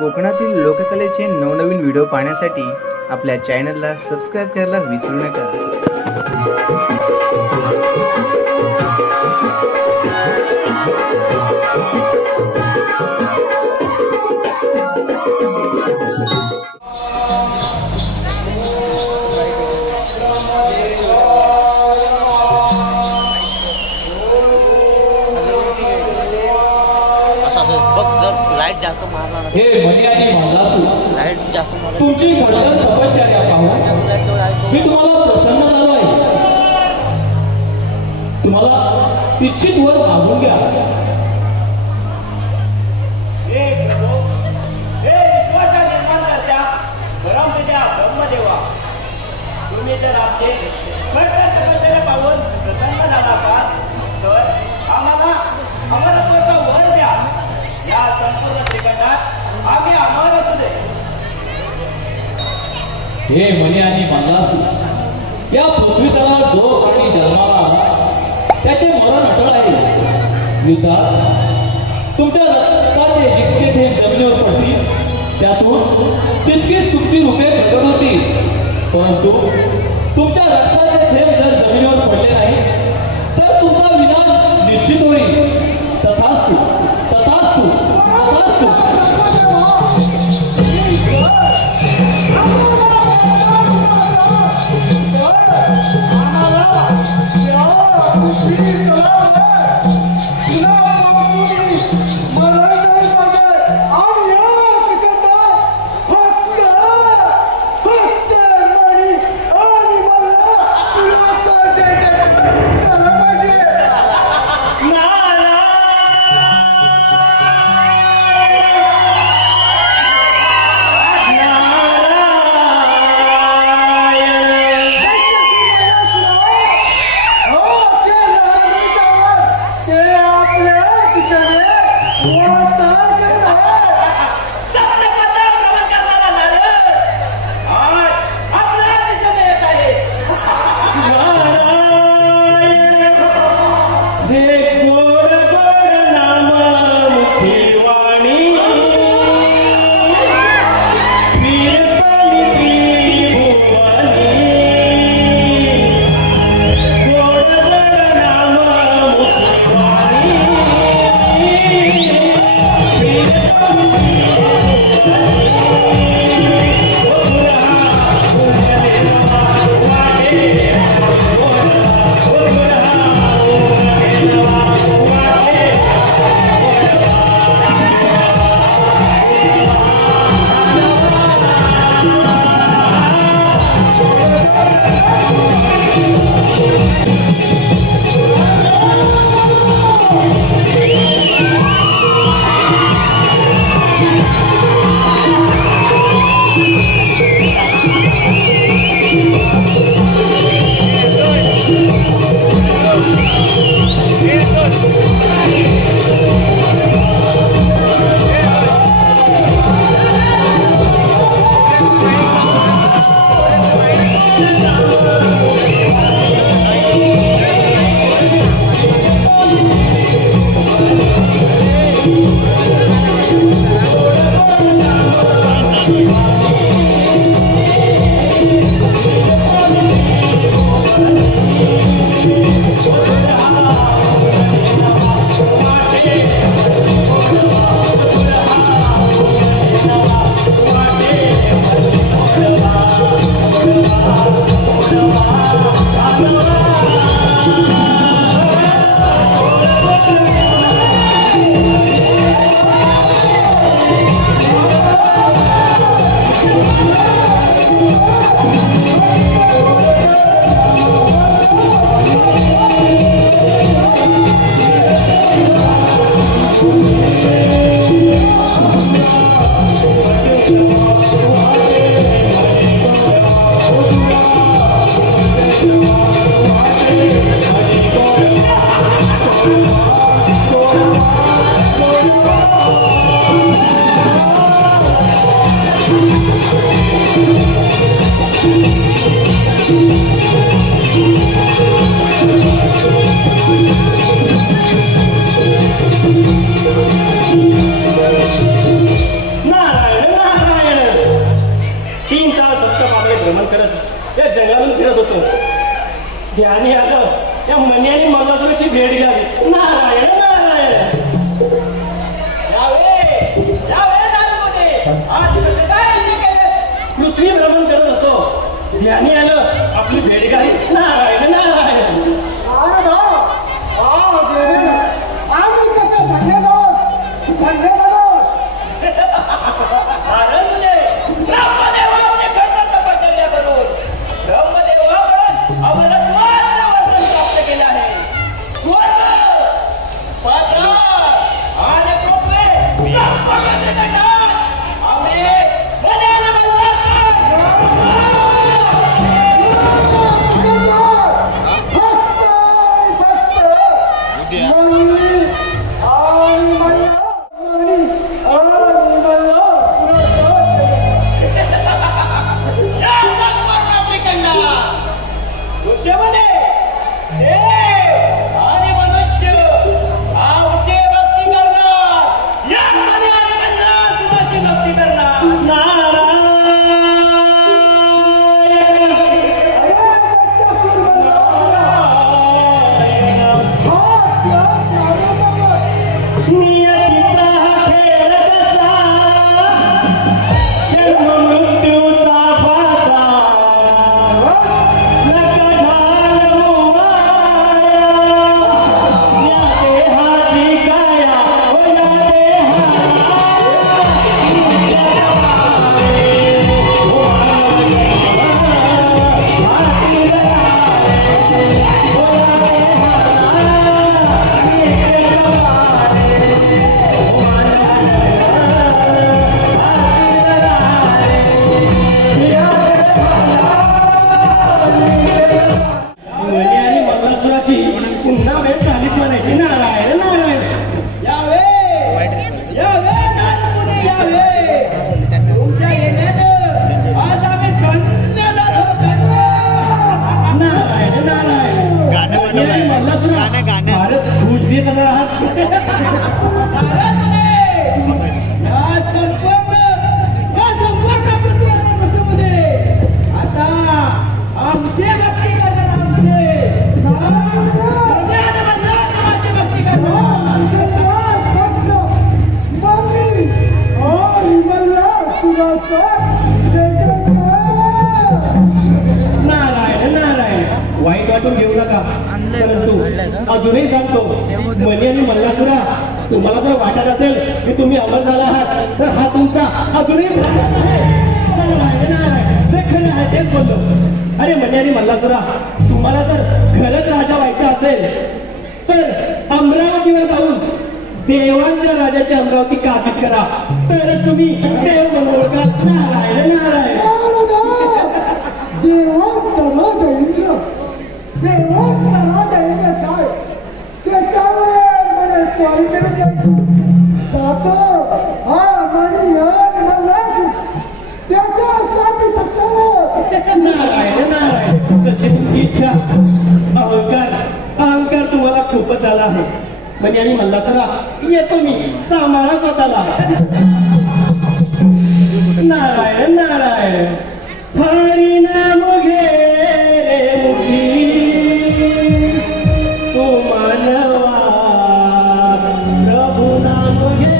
कोकणातील लोककलेचे नवनवीन व्हिडिओ पाहण्यासाठी आपल्या चॅनलला सबस्क्राइब करायला विसरू नका। लाईट जास्त मारणार हे मनी आणि मानलासू लाईट जास्त मारणार तुमची घडण तपश्चर्या पाहून मी तुम्हाला प्रसन्न झालो आहे। तुम्हाला निश्चित वर मागून घ्या। हे प्रभू, हे विश्वाच्या निर्माणकर्त्या परमपित्या ब्रह्मदेवा, तुम्ही जर आमचे घडण तपश्चर्या पाहून प्रसन्न झाला असाल तर आम्हाला अमरत्वाचा वर द्या। या संपूर्ण श्रीखंडात आम्ही अमर असू दे। हे मनी आणि मानलासू या पृथ्वी तलावर जो प्राणी जन्माला आला त्याचे मरण अटळ आहे। युद्धात तुमच्या रक्ताचे जितके थेंब जमिनीवर पडतील त्यातून तितकीच तुमची रूपे प्रकट होतील, परंतु तुमच्या रक्ताचे थेंब जर जमिनीवर पडले नाही तर तुमचा विनाश निश्चित होईल। तथास्तु तथास्तु तथास्तु। Yeah. पृथ्वी भ्रमण करत होतो ध्यानी आलं आपली भेट घाली नारायण नारायण कारण म्हणजे ब्रह्मदेवाचे खंड तपश्चर्या करून ब्रह्मदेवावर अमरत्वाचं वर्तन प्राप्त केलं आहे. स्वर्ग, पाताळ आणि पृथ्वी या पक्षाचे गटात आम्ही मनाला वाईट वाटून घेऊ नका. परंतु अजूनही सांगतो मनी आणि मल्लासुरा तुम्हाला जर वाटत असेल की तुम्ही अमर झाला आहात तर हा तुमचा अजूनही तेच बोललो. अरे मनी आणि मल्लासुरा तुम्हाला जर खरंच राजा व्हायचं असेल तर अमरावतीवर जाऊन देवांच्या राजाची अमरावती काबीज करा तरच तुम्ही देव बनवू का. नारायण नारायण. देवांचा राजा इंद्र देवांचा राजा इंद्र काय त्याच्यावर मला स्वातंत्र्य द्यायचं जातो हा मणी त्याच्यासाठी सक्षम. नारायण नारायण. तशी तुमची इच्छा. अहंकार तुम्हाला खूपच आला आहे. म्हणजे आणि मल्लासुरा येतो मी सांभाळा स्वतःला. नारायण नारायण. हरी नाम घे तू मानवा प्रभु नाम घे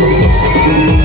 Thank